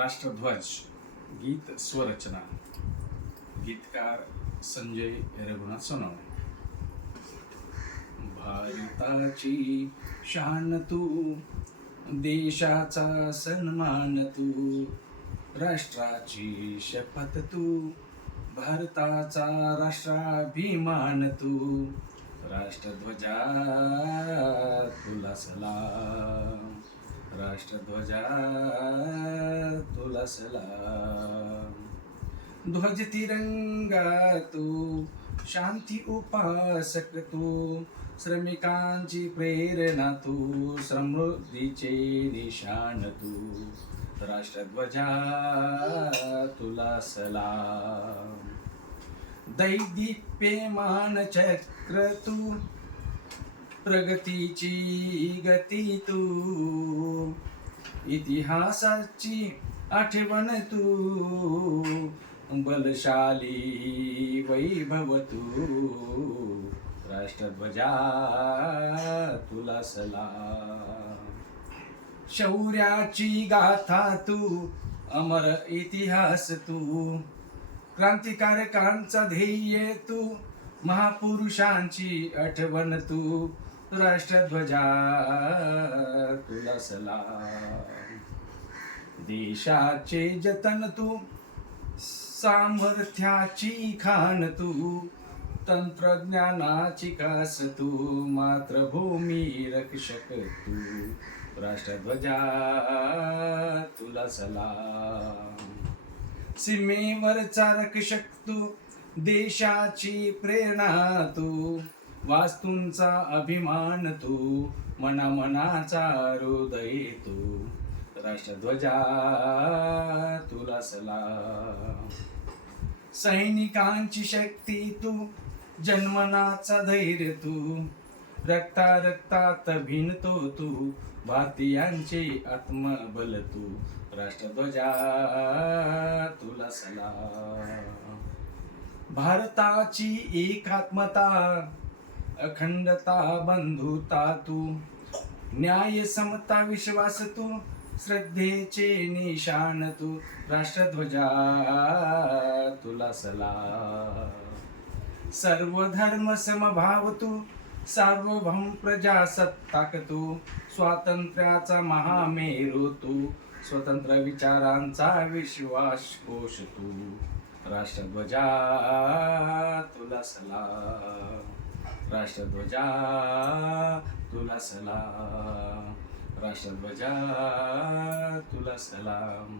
राष्ट्रध्वज गीत स्वरचना गीतकार संजय रघुनाथ सोनवणे. भारताची शान तू, देशाचा सन्मान तू, राष्ट्राची शपथ तू, भारताचा राष्ट्राभिमान तू, राष्ट्रध्वजा तुला सलाम, राष्ट्रध्वजा तुला सलाम. ध्वज तिरंगा तू, शांती उपासक तू, श्रमिकांची प्रेरणा तू, समृद्धीचे निशान तू, राष्ट्रध्वजा तुला सलाम. दैदिप्यमान चक्र तू, प्रगतीची गती तू, इतिहासाची आठवण तू, बलशाली वैभव तू, राष्ट्रध्वजा तुला सलाम. शौर्याची गाथा तू, अमर इतिहास तू, क्रांतिकारकांचा ध्येय तू, महापुरुषांची आठवण तू, राष्ट्रध्वजा तुला सलाम. देशाचे जतन तू, सामर्थ्याची खान तू, तंत्रज्ञानाची कास तू, मातृभूमी रक्षक तू, राष्ट्रध्वजा तुला सलाम. सीमेवरचा रक्षक तू, देशाची प्रेरणा तू, वास्तूंचा अभिमान तू, मनामनाचा हृदय तू, राष्ट्रध्वजा तुला सलाम. सैनिकांची शक्ती तू, जन्मनाचा धैर्य तू, रक्ता रक्तात भिनतो तू, भारतीयांचे आत्मबल तू, राष्ट्रध्वजा तुला सलाम. भारताची एकात्मता, अखंडता, बंधुता तू, न्याय समता विश्वास तू, श्रद्धेचे निशान तू, राष्ट्रध्वजा तुला सलाम. सर्व धर्म समभाव तू, सार्वभौम प्रजासत्ताक तू, स्वातंत्र्याचा महामेरू तू, स्वतंत्र विचारांचा विश्वास कोश तू, राष्ट्रध्वजा तुला सलाम, राष्ट्रध्वजा तुला सलाम, राष्ट्रध्वजा तुला सलाम.